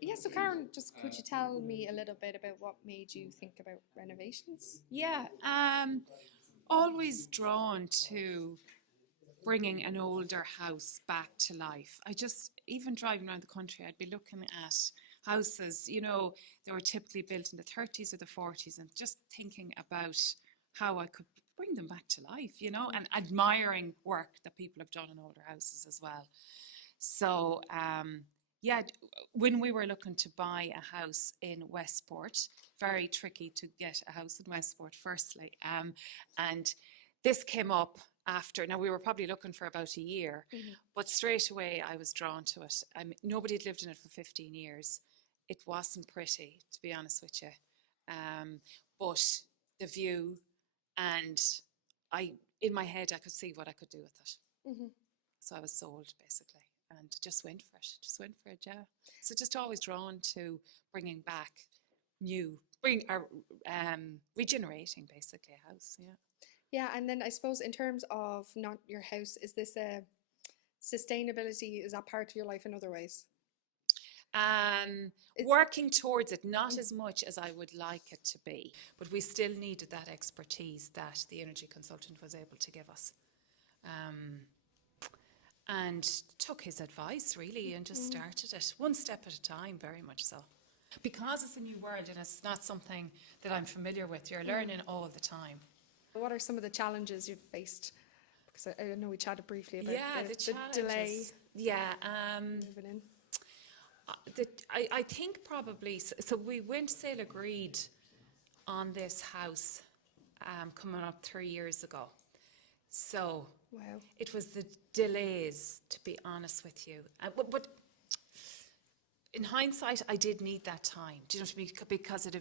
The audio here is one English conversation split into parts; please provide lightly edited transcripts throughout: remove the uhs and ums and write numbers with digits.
Yeah, so Karen, just could you tell me a little bit about what made you think about renovations? Yeah, always drawn to bringing an older house back to life. I just, even driving around the country, I'd be looking at houses, they were typically built in the 30s or the 40s, and just thinking about how I could bring them back to life, and admiring work that people have done in older houses as well. So, yeah, when we were looking to buy a house in Westport, very tricky to get a house in Westport, firstly. And this came up after, now we were probably looking for about a year, but straight away I was drawn to it. I mean, nobody had lived in it for 15 years. It wasn't pretty, to be honest with you. But the view, and in my head, I could see what I could do with it. Mm-hmm. So I was sold, basically, and just went for it, yeah. So just always drawn to bringing back regenerating, basically, a house, yeah. Yeah, and then I suppose in terms of not your house, is this a sustainability? Is that part of your life in other ways? Working towards it, not as much as I would like it to be, but we still needed that expertise that the energy consultant was able to give us. And took his advice, really, and just started it one step at a time, very much so. Because it's a new world and it's not something that I'm familiar with, you're learning all the time. What are some of the challenges you've faced? Because I know we chatted briefly about the challenges. delay. Yeah. Moving in. I think probably, so we went sale agreed on this house coming up 3 years ago. So Wow. it was the delays, to be honest with you. But in hindsight, I did need that time. Do you know what I mean? Because it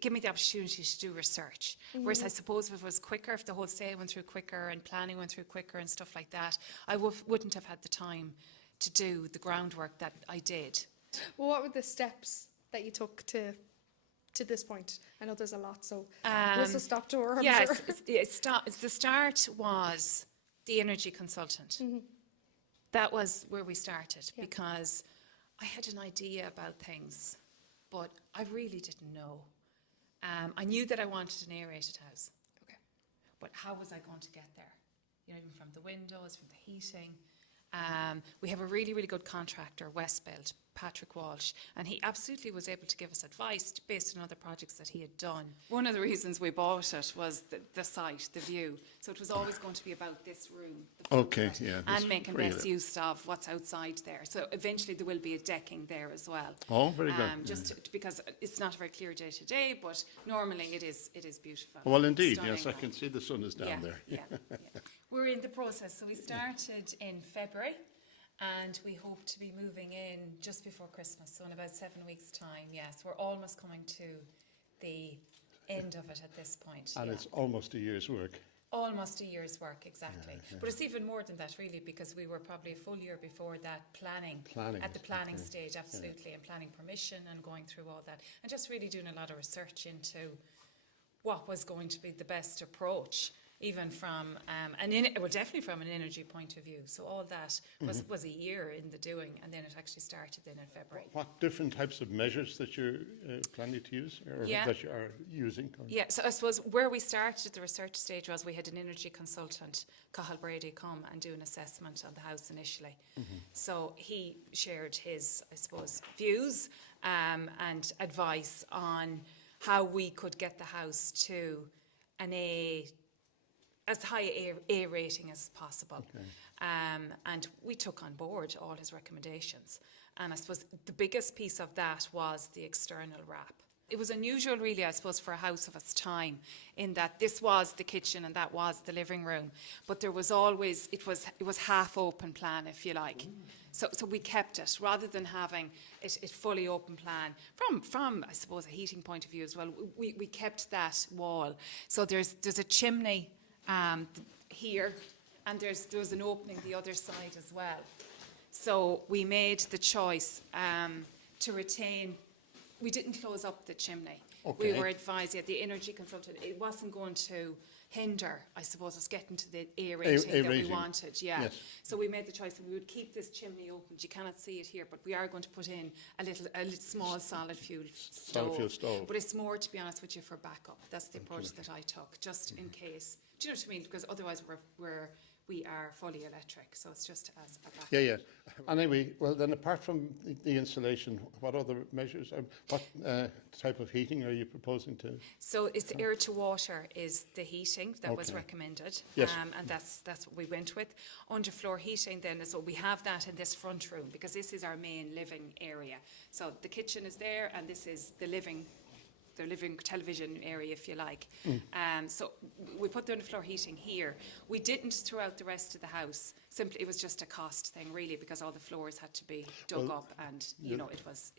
gave me the opportunity to do research. Whereas I suppose if it was quicker, if the whole sale went through quicker and planning went through quicker and stuff like that, I wouldn't have had the time to do the groundwork that I did. Well, what were the steps that you took to this point? I know there's a lot, so we'll stop tour. Yes, the start was the energy consultant. That was where we started, because I had an idea about things, but I really didn't know. I knew that I wanted an aerated house. Okay. But how was I going to get there? Even from the windows, from the heating. We have a really, really good contractor, Westport, Patrick Walsh, and he absolutely was able to give us advice based on other projects that he had done. One of the reasons we bought it was the site, the view. So it was always going to be about this room. Okay, yeah. And making best use of what's outside there. So eventually there will be a decking there as well. Oh, very good. Because it's not very clear day to day, but normally it is beautiful. Well, indeed, Stunning. yes, I can see the sun is down there. Yeah. We're in the process. So we started in February, and we hope to be moving in just before Christmas, so in about 7 weeks' time. Yes, we're almost coming to the end of it at this point. And it's almost a year's work. Almost a year's work, exactly. But it's even more than that, really, because we were probably a full year before that planning at the planning stage, absolutely, and planning permission and going through all that, and just really doing a lot of research into what was going to be the best approach, even from definitely from an energy point of view. So all that was a year in the doing, and then it actually started then in February. What different types of measures that you're planning to use, or that you are using? Yeah, so I suppose where we started at the research stage was we had an energy consultant, Cathal Brady, come and do an assessment of the house initially. So he shared his, I suppose, views and advice on how we could get the house to as high A rating as possible. Okay. And we took on board all his recommendations. And I suppose the biggest piece of that was the external wrap. It was unusual, really, I suppose, for a house of its time, in that this was the kitchen and that was the living room. But there was always, it was half open plan, if you like. So we kept it, rather than having it fully open plan. From I suppose, a heating point of view as well, we kept that wall. So there's a chimney here, and there's an opening the other side as well. So we made the choice to retain. We didn't close up the chimney. Okay. We were advised, the energy consultant, it wasn't going to hinder, I suppose, us getting to the A rating that we wanted. Yeah. Yes. So we made the choice that we would keep this chimney open. You cannot see it here, but we are going to put in a little small solid fuel stove. But it's more, to be honest with you, for backup. That's the approach that I took, just in case. Do you know what I mean? Because otherwise we are fully electric, so it's just as a backup. Yeah. And anyway, well then, apart from the installation, what other measures, what type of heating are you proposing to? So it's air to water is the heating that was recommended, Yes. And that's what we went with. Underfloor heating then is what we have that in this front room, because this is our main living area. So the kitchen is there, and this is the living television area, if you like. So we put the underfloor heating here. We didn't throughout the rest of the house. Simply, it was just a cost thing, really, because all the floors had to be dug up, and you know, it was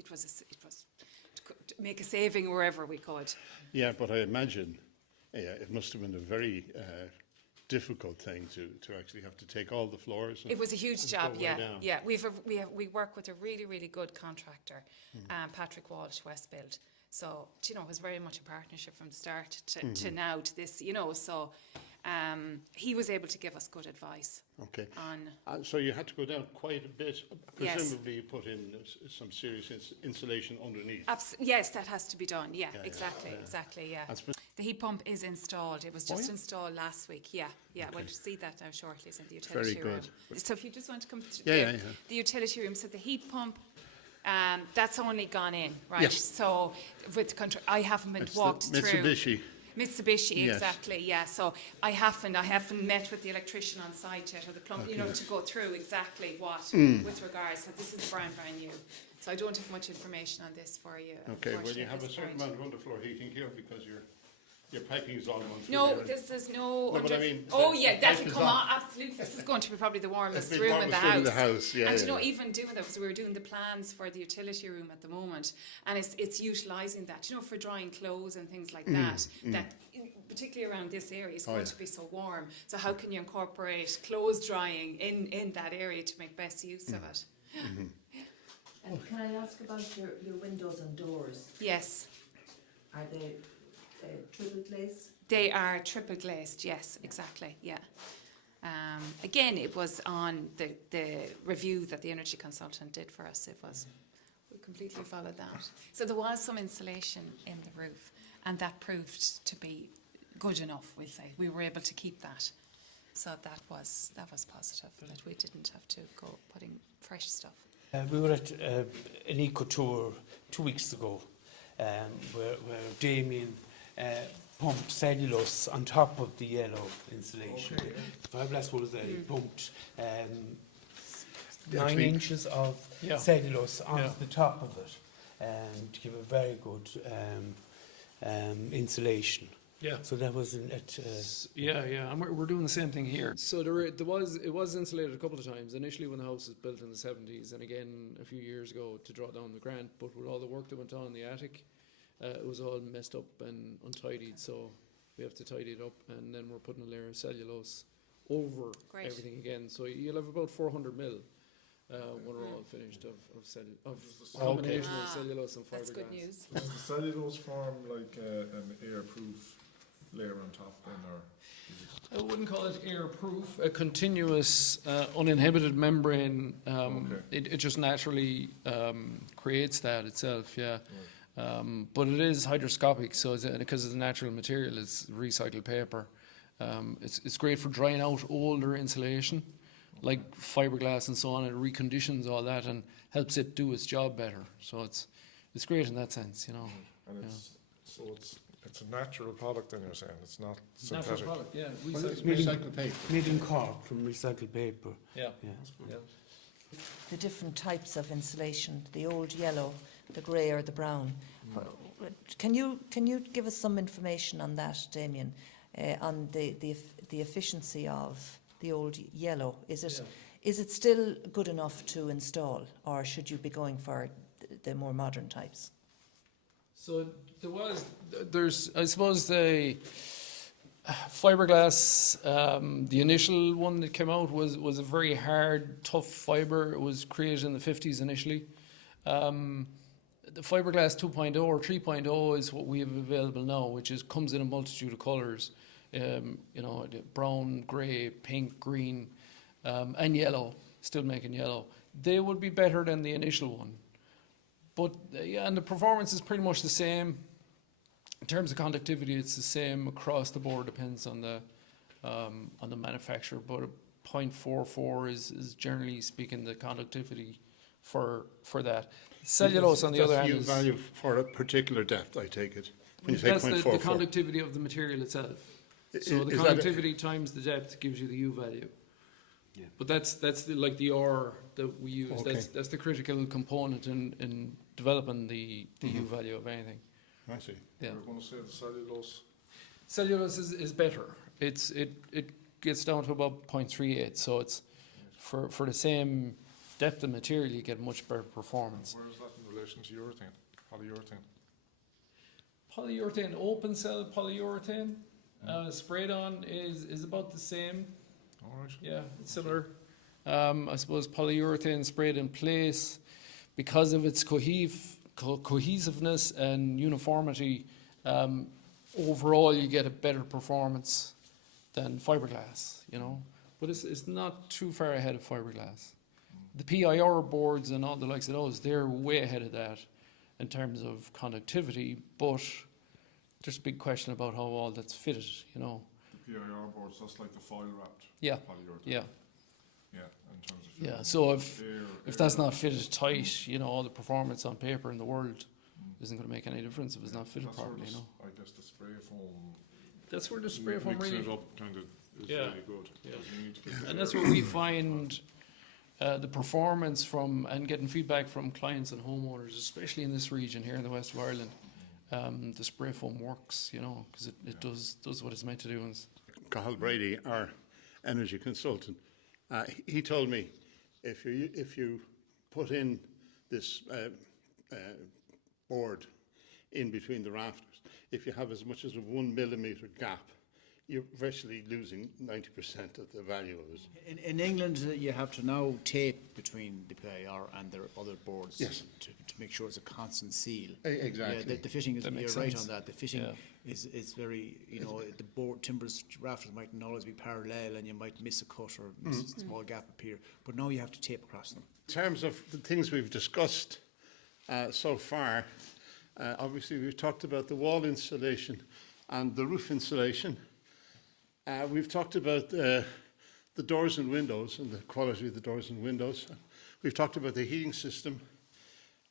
to make a saving wherever we could. Yeah, but I imagine it must have been a very difficult thing to actually have to take all the floors. It was a huge job, way down. yeah. We work with a really good contractor, Patrick Walsh, Westport. So, you know, it was very much a partnership from the start to now to this, you know. So he was able to give us good advice. Okay. So you had to go down quite a bit. Yes. Presumably you put in some serious insulation underneath. Yes, that has to be done. Yeah, exactly. The heat pump is installed. It was just installed last week. Yeah. Okay. We'll see that now shortly. It's in the utility room. So if you just want to come to the utility room. So the heat pump, that's only gone in, right? Yes. So with the country, I haven't been walked through. Mitsubishi, yes. Exactly, yeah. So I haven't met with the electrician on site yet, or the plumber, you know, to go through exactly what with regards. So this is brand new. So I don't have much information on this for you. Okay, well you have a certain amount of underfloor heating here because your piping is all going through. No, there's no. No, but I mean, that'll come on. Absolutely, this is going to be probably the warmest room in the house. Yeah, and you know, even doing that, because we were doing the plans for the utility room at the moment, and it's utilising that, you know, for drying clothes and things like that. That particularly around this area is going to be so warm. So how can you incorporate clothes drying in that area to make best use of it? And can I ask about your windows and doors? Yes. Are they triple glazed? They are triple glazed, yes, exactly, yeah. Again, it was on the review that the energy consultant did for us. We completely followed that. So there was some insulation in the roof, and that proved to be good enough, we'll say. We were able to keep that. So that was positive, that we didn't have to go putting fresh stuff. We were at an eco tour 2 weeks ago, where Damien pumped cellulose on top of the yellow insulation. Fiberglass was he pumped 9 inches of cellulose onto the top of it, to give a very good insulation. Yeah. So that was and we're doing the same thing here. So it was insulated a couple of times. Initially, when the house was built in the 70s, and again a few years ago to draw down the grant. But with all the work that went on in the attic, it was all messed up and untidied. So we have to tidy it up, and then we're putting a layer of cellulose over everything again. So you'll have about 400 mil. When we're all finished of combination of cellulose and fiberglass. That's good news. Does the cellulose form like an airproof layer on top then, or? I wouldn't call it airproof. A continuous, uninhibited membrane. It just naturally creates that itself. Yeah. But it is hydroscopic, so because it's a natural material, it's recycled paper. It's great for drying out older insulation, like fiberglass and so on. It reconditions all that and helps it do its job better. So it's great in that sense, you know. And it's a natural product, then you're saying it's not synthetic. Natural product, yeah. Recycled paper. made in Cork from recycled paper. Yeah. The different types of insulation, the old yellow, the grey or the brown. Can you give us some information on that, Damien, on the efficiency of the old yellow? Is it still good enough to install, or should you be going for the more modern types? So there's I suppose the fiberglass, the initial one that came out was a very hard, tough fiber. It was created in the 50s initially. The fiberglass 2.0 or 3.0 is what we have available now, which comes in a multitude of colours. you know, the brown, grey, pink, green, and yellow, still making yellow, they would be better than the initial one. But yeah, and the performance is pretty much the same. In terms of conductivity, it's the same across the board, depends on the manufacturer, but a 0.44 is generally speaking the conductivity for that. Cellulose, on the other hand, That's is... the value for a particular depth, I take it, when you say That's the 0.44. conductivity of the material itself. So the Is that conductivity times the depth gives you the U value. Yeah. But that's like the R that we use. Okay. That's the critical component in developing the U value of anything. I see. Yeah. We're going to say the cellulose. Cellulose is better. It gets down to about 0.38. So it's for the same depth of material, you get much better performance. Where is that in relation to urethane, polyurethane? Polyurethane, open cell polyurethane, sprayed on is about the same. All right. Yeah, it's similar. I suppose polyurethane sprayed in place, because of its cohesiveness and uniformity, overall you get a better performance than fiberglass, you know. But it's not too far ahead of fiberglass. The PIR boards and all the likes of those, they're way ahead of that in terms of conductivity, but there's a big question about how all that's fitted, you know. The PIR boards, that's like the foil wrapped Yeah, polyurethane. yeah. Yeah, in terms of Yeah, fitting. so if Air, that's air. not fitted tight, you know, all the performance on paper in the world isn't going to make any difference if it's not fitted That's where properly, the you know. I guess the spray foam. That's where the spray foam mixing really, it up kind of is Yeah. really good. Yeah. because you need to get the and that's air where we in. find the performance from, and getting feedback from clients and homeowners, especially in this region here in the west of Ireland. The spray foam works, you know, because it does what it's meant to do. And Cathal Brady, our energy consultant, he told me if you put in this board in between the rafters, if you have as much as a 1 millimetre gap, you're virtually losing 90% of the value of it. In England, you have to now tape between the PIR and their other boards Yes. to make sure it's a constant seal. Exactly. Yeah, the fitting is, That you're makes right sense. on that. The fitting Yeah. is very, you know, the board timbers, rafters mightn't always be parallel and you might miss a cut or miss a small gap appear. But now you have to tape across them. In terms of the things we've discussed so far, obviously we've talked about the wall insulation and the roof insulation. We've talked about the doors and windows and the quality of the doors and windows. We've talked about the heating system,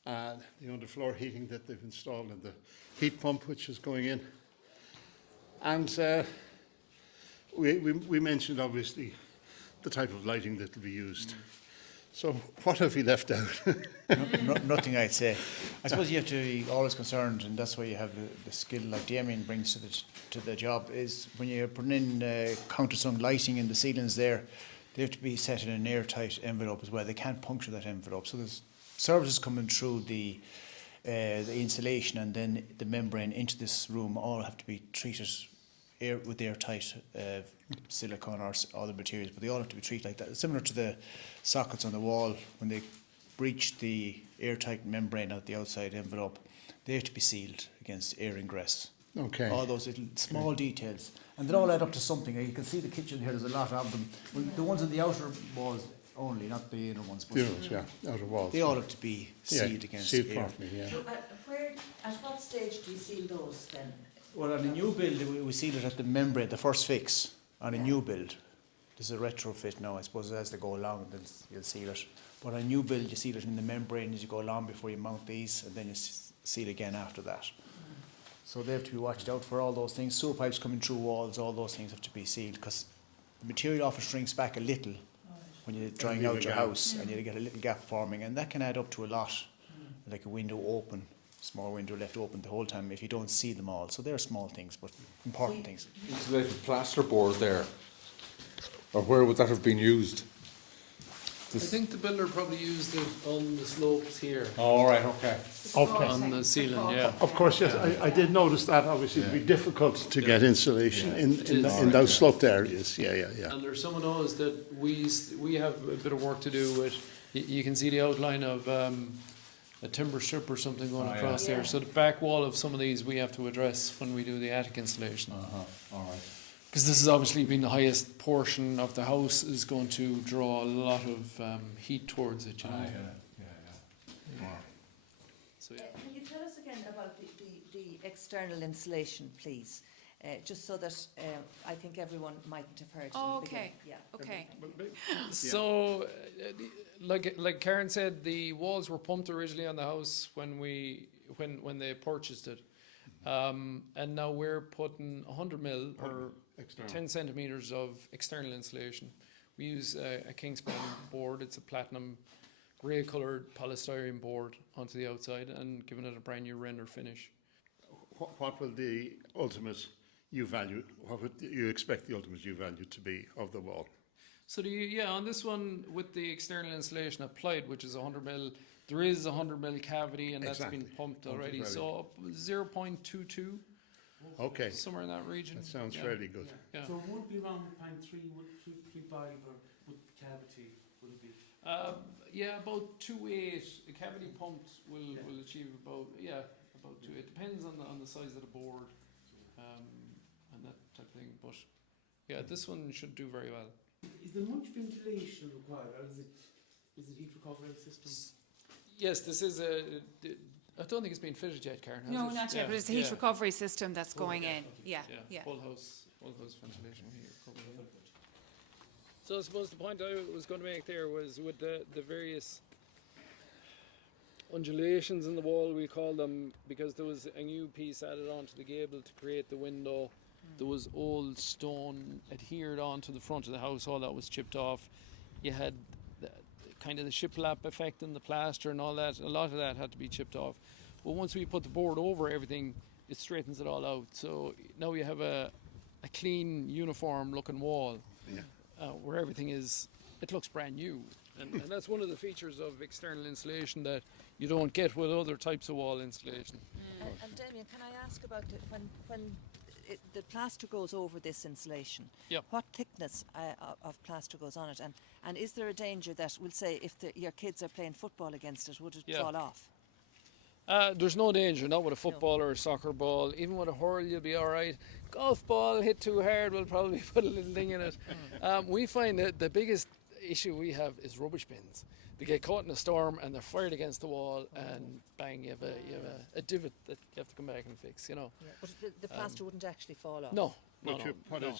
the underfloor heating that they've installed and the heat pump which is going in. And we mentioned obviously the type of lighting that will be used. So what have we left out? Nothing, I'd say. I suppose you have to be always concerned, and that's why you have the skill like Damien brings to the job, is when you're putting in countersunk lighting in the ceilings there, they have to be set in an airtight envelope as well. They can't puncture that envelope. So there's services coming through the insulation and then the membrane into this room all have to be treated with airtight silicone or other materials, but they all have to be treated like that. Similar to the sockets on the wall, when they breach the airtight membrane at the outside envelope, they have to be sealed against air ingress. Okay. All those little small details, and they all add up to something. You can see the kitchen here. There's a lot of them. Well, the ones on the outer walls only, not the inner ones. But Units, yeah, outer walls. they all have to be sealed against sealed air. properly, yeah. So at what stage do you seal those then? Well, on a new build, we seal it at the membrane, the first fix. On a new build, this is a retrofit now. I suppose as they go along, you'll seal it. But on a new build, you seal it in the membrane as you go along before you mount these, and then you seal again after that. So they have to be watched out for all those things. Sewer pipes coming through walls, all those things have to be sealed because the material often shrinks back a little when you're drying leave a out your gap. house, and you get a little gap forming, and that can add up to a lot. Like a window open, small window left open the whole time if you don't see them all. So they're small things, but important things. Insulated plasterboard there, or where would that have been used? I think the builder probably used it on the slopes here, All right, okay. Okay. on the ceiling, yeah. Of course, yes, I did notice that. Obviously, it'd be difficult to get insulation in those sloped areas. Yeah. And there's some of those that we have a bit of work to do with. You can see the outline of a timber strip or something going across there. So the back wall of some of these we have to address when we do the attic installation. All right. because this has obviously been the highest portion of the house, is going to draw a lot of heat towards it, you know. So, yeah. Can you tell us again about the external insulation, please? Just so that I think everyone mightn't have heard. Oh, in the beginning. okay. Yeah. Okay. So, like Karen said, the walls were pumped originally on the house when they purchased it, and now we're putting 100 mil or External. 10 centimeters of external insulation. We use a Kingspan board. It's a platinum grey coloured polystyrene board onto the outside and giving it a brand new render finish. What will the ultimate U value, what would you expect the ultimate U value to be of the wall? So on this one with the external insulation applied, which is 100 mil, there is a 100 mil cavity and that's been Exactly. pumped Pumped already. already. So 0.22, Okay, somewhere in that region. that sounds Yeah. fairly good. Yeah. So it won't be around 0.3, 0.35 or with cavity, would it be? Yeah, about 2.8. The cavity pumped will achieve about 2.8. It depends on the size of the board and that type of thing. But yeah, this one should do very well. Is there much ventilation required, or is it heat recovery system? Yes, this is I don't think it's been fitted yet, Karen. has No, it? not yet, Yeah, but it's a heat yeah, recovery system that's going okay, in. okay. Yeah, Yeah, yeah. whole house ventilation heat recovery. So I suppose the point I was going to make there was with the various undulations in the wall, we call them, because there was a new piece added onto the gable to create the window. There was old stone adhered onto the front of the house, all that was chipped off. You had kind of the shiplap effect in the plaster and all that. A lot of that had to be chipped off. But once we put the board over everything, it straightens it all out. So now you have a clean, uniform looking wall. Yeah. Where everything it looks brand new. And that's one of the features of external insulation that you don't get with other types of wall insulation. And Damien, can I ask about when the plaster goes over this insulation? Yep. What thickness of plaster goes on it? And is there a danger that, we'll say, if your kids are playing football against it, would it Yeah. fall off? There's no danger, not with a football or a soccer ball. Even with a hurl, you'll be all right. Golf ball hit too hard, we'll probably put a little thing in it. We find that the biggest issue we have is rubbish bins. They get caught in a storm and they're fired against the wall, and bang, you have a divot that you have to come back and fix. You know. Yeah. But the plaster wouldn't actually fall off. No. What is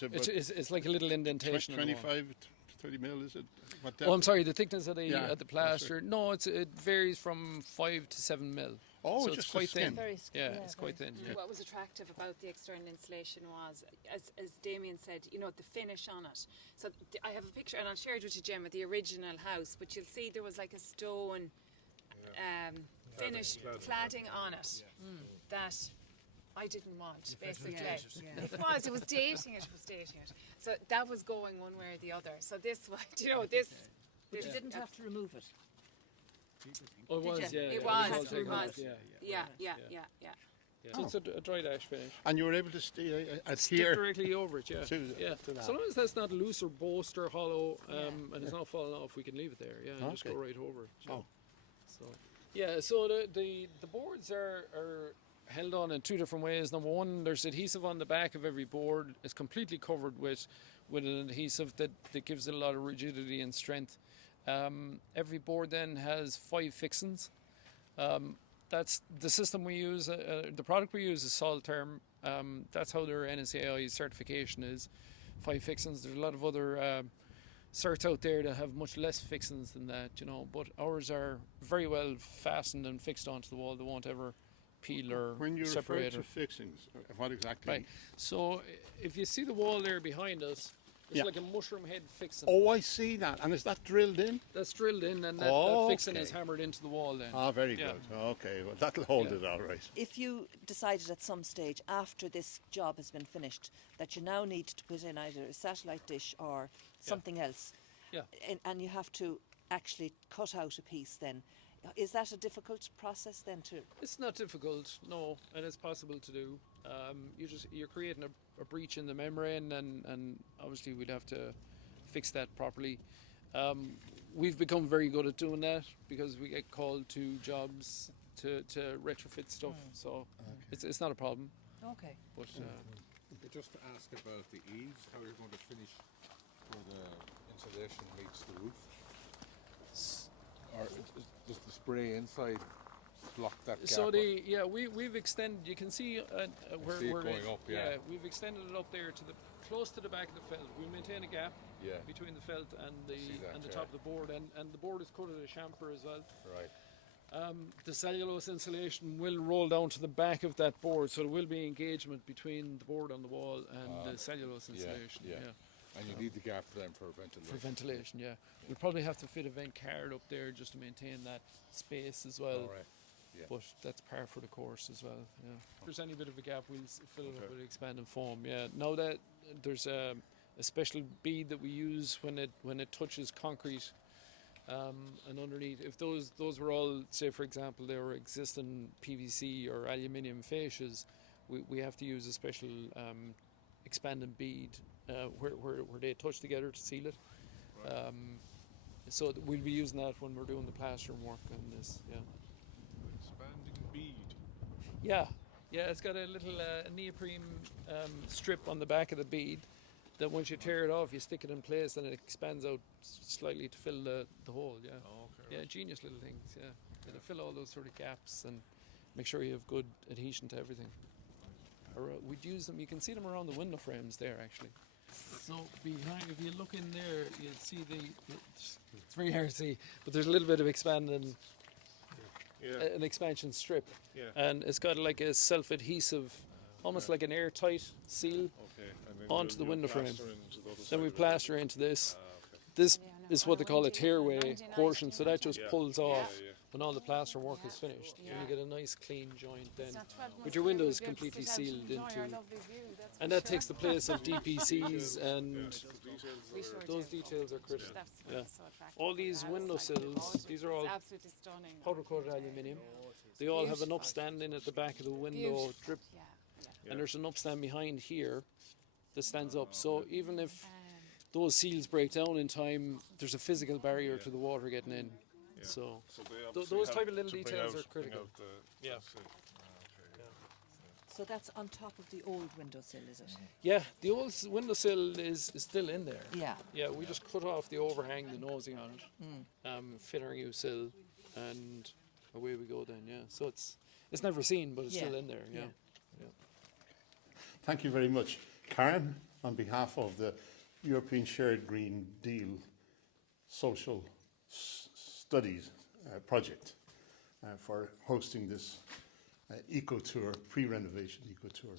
it, about It's like a little indentation. in the wall. 25 to 30 mil, is it? What Oh, I'm sorry. The thickness of the Yeah, plaster. No, it varies from 5 to 7 mil. Oh, so just it's the quite skin. thin. Very Yeah, yeah, it's very quite thin. Yeah. What was attractive about the external insulation was, as Damien said, the finish on it. So I have a picture, and I'll share it with you, Gemma, the original house, but you'll see there was like a stone finish cladding on it that I didn't want, basically. It was dating it. So that was going one way or the other. So this was, this. But you didn't have to remove it. Oh, it was, you? yeah. It all was, taken off, Yeah. So it's a dried ash finish. And you were able to Stick adhere directly over it, yeah. to that. So long as that's not loose or boast or hollow, and it's not falling off, we can leave it there. Yeah, and just go Okay. right over it. you know. Oh. So yeah, so the boards are held on in two different ways. Number one, there's adhesive on the back of every board. It's completely covered with an adhesive that gives it a lot of rigidity and strength. Every board then has 5 fixings. That's the system we use. The product we use is Solterm. That's how their NSAI certification is. 5 fixings. There's a lot of other certs out there that have much less fixings than that, but ours are very well fastened and fixed onto the wall. They won't ever peel or When you refer separate. to fixings, what exactly? Right. So if you see the wall there behind us, it's Yeah. like a mushroom head fixing. Oh, I see that. And is that drilled in? That's drilled in, and that fixing is Okay. hammered into the wall then. Ah, very Yeah. good. Okay, well, that'll hold Yeah. it all right. If you decided at some stage after this job has been finished that you now need to put in either a satellite dish or something else, Yeah. and you have to actually cut out a piece, then is that a difficult process then to? It's not difficult, no, and it's possible to do. You're creating a breach in the membrane, and obviously we'd have to fix that properly. We've become very good at doing that because we get called to jobs to retrofit stuff, so it's not a problem. Okay. But just to ask about the eaves, how you're going to finish where the insulation meets the roof? Or does the spray inside block that gap? So we've extended. You can see where see it we're going up, yeah. we've extended it up there to the close to the back of the felt. We maintain a gap Yeah. between the felt and see that, the yeah. top of the board, and the board is coated with chamfer as well. Right. The cellulose insulation will roll down to the back of that board, so there will be engagement between the board on the wall and the cellulose insulation. Yeah. And you need the gap for them for ventilation. For ventilation, yeah. We'll probably have to fit a vent card up there just to maintain that space as well. All right. Yeah. But that's par for the course as well. Yeah. If there's any bit of a gap, we'll fill it up with expanding foam. Yeah. Now that there's a special bead that we use when it touches concrete, and underneath, if those were all, say for example, they were existing PVC or aluminium fascias, we have to use a special expanding bead where they touch together to seal it. So we'll be using that when we're doing the plastering work on this. Yeah. Expanding bead. Yeah, it's got a little neoprene strip on the back of the bead that once you tear it off, you stick it in place and it expands out slightly to fill the hole, yeah. Oh, okay. Yeah, genius little things, yeah. It'll fill all those sort of gaps and make sure you have good adhesion to everything. Or, we'd use them, you can see them around the window frames there actually. So behind, if you look in there, you'll see it's very hard to see, but there's a little bit of expanding, an expansion strip. Yeah. And it's got like a self-adhesive, almost like an airtight seal onto the window frame. Then we plaster into this. This is what they call a tearway portion, so that just pulls off when all the plaster work is finished. And you get a nice clean joint then, with your windows completely sealed into. And that takes the place of DPCs, and those details are critical. Yeah. All these windowsills, these are all Absolutely stunning. powder coated aluminium. They all have an upstanding at the back of the window drip, and there's an upstand behind here that stands up. So even if those seals break down in time, there's a physical barrier to the water getting in. So those type of little details are critical. Yeah. So that's on top of the old windowsill, is it? Yeah, the old windowsill is still in there. Yeah. Yeah, we just cut off the overhang, the nosing on it, fit our new sill, and away we go then, yeah. So it's never seen, but it's still in there, yeah. Thank you very much. Karen, on behalf of the European Shared Green Deal Social Studies project for hosting this eco tour, pre-renovation eco tour.